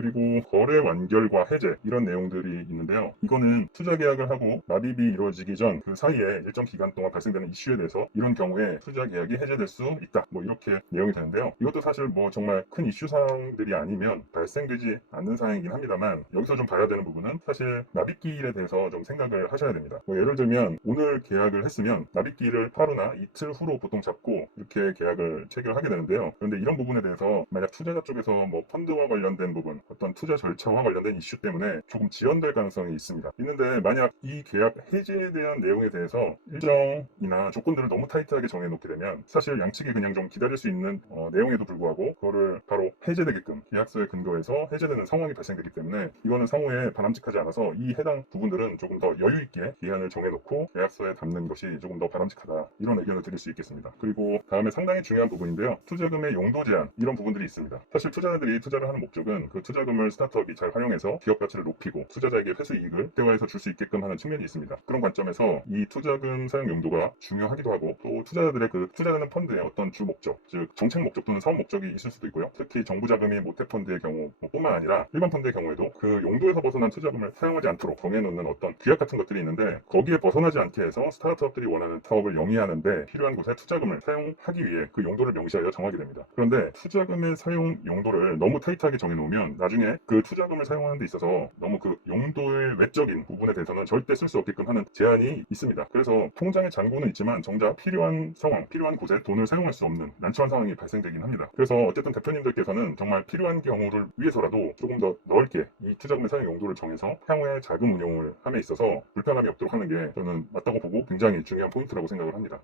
그리고 거래 완결과 해제 이런 내용들이 있는데요. 이거는 투자 계약을 하고 납입이 이루어지기 전 그 사이에 일정 기간 동안 발생되는 이슈에 대해서 이런 경우에 투자 계약이 해제될 수 있다. 뭐 이렇게 내용이 되는데요. 이것도 사실 뭐 정말 큰 이슈 사항들이 아니면 발생되지 않는 사항이긴 합니다만 여기서 좀 봐야 되는 부분은 사실 납입기일에 대해서 좀 생각을 하셔야 됩니다. 뭐 예를 들면 오늘 계약을 했으면 납입기일을 하루나 이틀 후로 보통 잡고 이렇게 계약을 체결하게 되는데요. 그런데 이런 부분에 대해서 만약 투자자 쪽에서 뭐 펀드와 관련된 부분, 어떤 투자 절차와 관련된 이슈 때문에 조금 지연될 가능성이 있습니다. 있는데 만약 이 계약 해지에 대한 내용에 대해서 일정이나 조건들을 너무 타이트하게 정해놓게 되면 사실 양측이 그냥 좀 기다릴 수 있는 내용에도 불구하고 그거를 바로 해제되게끔 계약서에 근거해서 해제되는 상황이 발생되기 때문에 이거는 상호에 바람직하지 않아서 이 해당 부분들은 조금 더 여유 있게 기한을 정해놓고 계약서에 담는 것이 조금 더 바람직하다, 이런 의견을 드릴 수 있겠습니다. 그리고 다음에 상당히 중요한 부분인데요. 투자금의 용도 제한, 이런 부분들이 있습니다. 사실 투자자들이 투자를 하는 목적은 그 투자금을 스타트업이 잘 활용해서 기업 가치를 높이고 투자자에게 회수 이익을 극대화해서 줄 수 있게끔 하는 측면이 있습니다. 그런 관점에서 이 투자금 사용 용도가 중요하기도 하고, 또 투자자들의 그 투자되는 펀드의 어떤 주 목적, 즉 정책 목적 또는 사업 목적이 있을 수도 있고요. 특히 정부 자금이 모태펀드의 경우 뿐만 아니라 일반 펀드의 경우에도 그 용도에서 벗어난 투자금을 사용하지 않도록 정해놓는 어떤 규약 같은 것들이 있는데, 거기에 벗어나지 않게 해서 스타트업들이 원하는 사업을 영위하는데 필요한 곳에 투자금을 사용하기 위해 그 용도를 명시하여 정하게 됩니다. 그런데 투자금의 사용 용도를 너무 타이트하게 정해놓으면 나중에 그 투자금을 사용하는 데 있어서 너무 그 용도의 외적인 부분에 대해서는 절대 쓸 수 없게끔 하는 제한이 있습니다. 그래서 통장에 잔고는 있지만 정작 필요한 상황, 필요한 곳에 돈을 사용할 수 없는 난처한 상황이 발생되긴 합니다. 그래서 어쨌든 대표님들께서는 정말 필요한 경우를 위해서라도 조금 더 넓게 이 투자금의 사용 용도를 정해서 향후에 자금 운용을 함에 있어서 불편함이 없도록 하는 게 저는 맞다고 보고 굉장히 중요한 포인트라고 생각을 합니다.